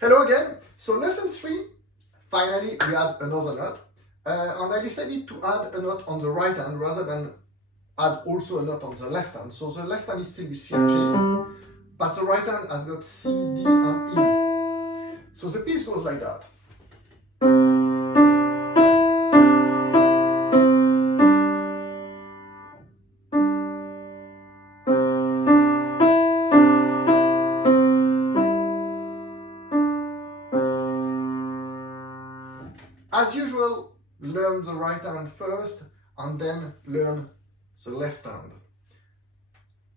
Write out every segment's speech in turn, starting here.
Hello again. So lesson 3, finally we add another note. And I decided to add a note on the right hand rather than add also a note on the left hand. So the left hand is still with C and G, but the right hand has got C, D and E. So the piece goes like that. As usual, learn the right hand first and then learn the left hand.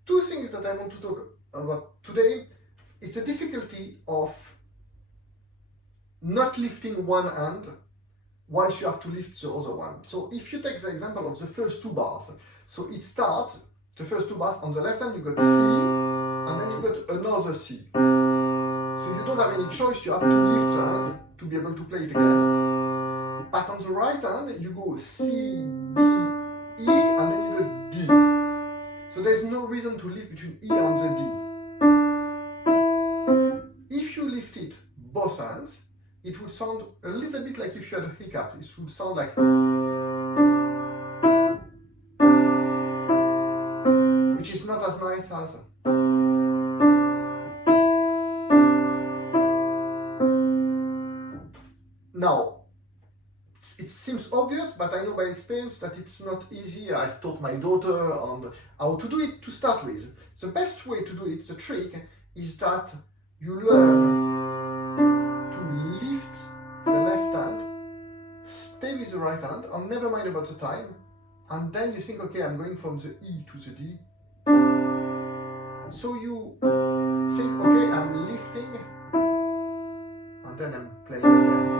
Two things that I want to talk about today. It's a difficulty of not lifting one hand once you have to lift the other one. So if you take the example of the first two bars, so it starts, the first two bars, on the left hand you got C and then you got another C. So you don't have any choice, you have to lift the hand to be able to play it again. But on the right hand, you go C, D, E, and then you go D. So there's no reason to lift between E and the D. If you lift it both hands, it would sound a little bit like if you had a hiccup. It would sound like, which is not as nice as. Now, it seems obvious, but I know by experience that it's not easy. I've taught my daughter on how to do it to start with. The best way to do it, the trick, is that you learn to lift the left hand, stay with the right hand, and never mind about the time, and then you think, okay, I'm going from the E to the D. So you think, okay, I'm lifting, and then I'm playing again.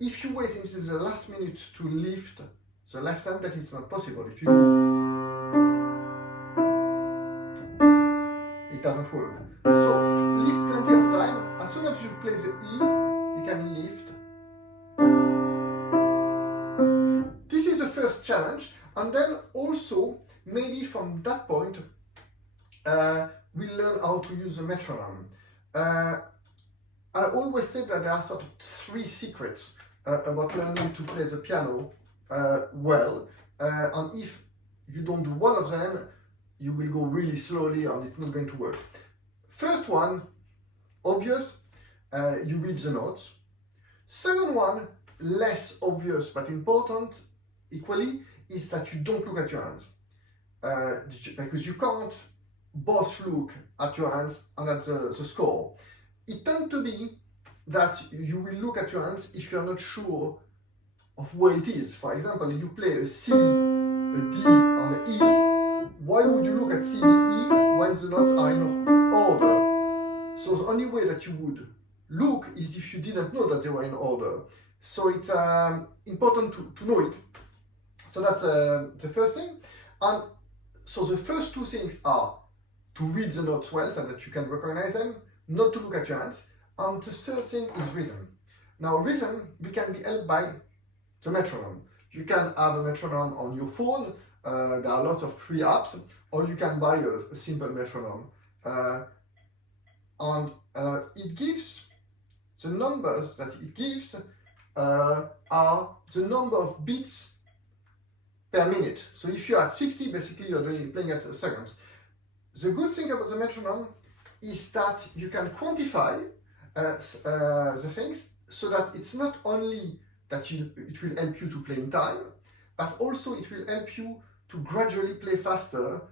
If you wait until the last minute to lift the left hand, that it's not possible. If you do, it doesn't work. So leave plenty of time. As soon as you play the E, you can lift. This is the first challenge, and then also maybe from that point we learn how to use the metronome. I always say that there are sort of 3 secrets about learning to play the piano well, and if you don't do one of them, you will go really slowly and it's not going to work. First one, obvious, you read the notes. Second one, less obvious but important equally, is that you don't look at your hands, because you can't both look at your hands and at the score. It tends to be that you will look at your hands if you are not sure of where it is. For example, you play a C, a D, and an E. Why would you look at C, D, E when the notes are in order? So the only way that you would look is if you didn't know that they were in order. So it's important to know it. So that's the first thing. And so the first 2 things are to read the notes well so that you can recognize them, not to look at your hands, and the third thing is rhythm. Now rhythm can be helped by the metronome. You can have a metronome on your phone, there are lots of free apps, or you can buy a simple metronome. And it gives, the numbers that it gives are the number of beats per minute. So if you're at 60, basically you're playing at seconds. The good thing about the metronome is that you can quantify the things, so that it's not only that it will help you to play in time, but also it will help you to gradually play faster,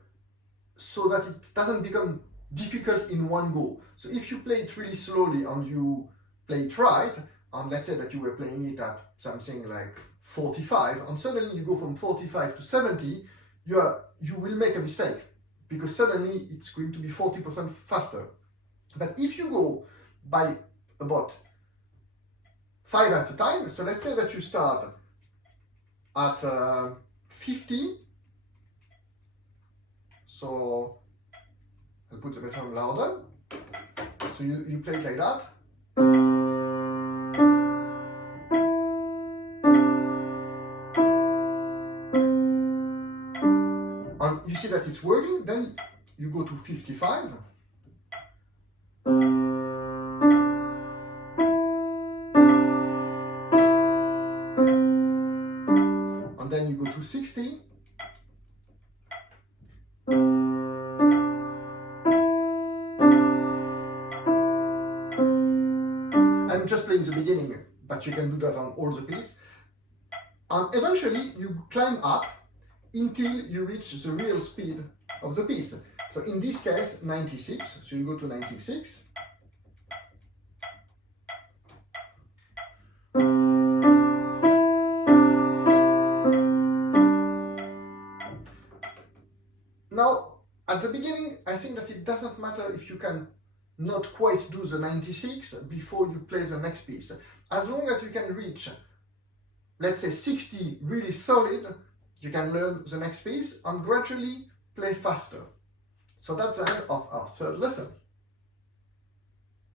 so that it doesn't become difficult in one go. So if you play it really slowly and you play it right, and let's say that you were playing it at something like 45, and suddenly you go from 45 to 70, you will make a mistake, because suddenly it's going to be 40% faster. But if you go by about 5 at a time, so let's say that you start at 50, so I'll put the metronome louder, so you play it like that. And you see that it's working, then you go to 55. I'm just playing the beginning, but you can do that on all the piece. And eventually you climb up until you reach the real speed of the piece. So in this case, 96, so you go to 96. Now, at the beginning, I think that it doesn't matter if you can not quite do the 96 before you play the next piece. As long as you can reach, let's say 60 really solid, you can learn the next piece and gradually play faster. So that's the end of our third lesson.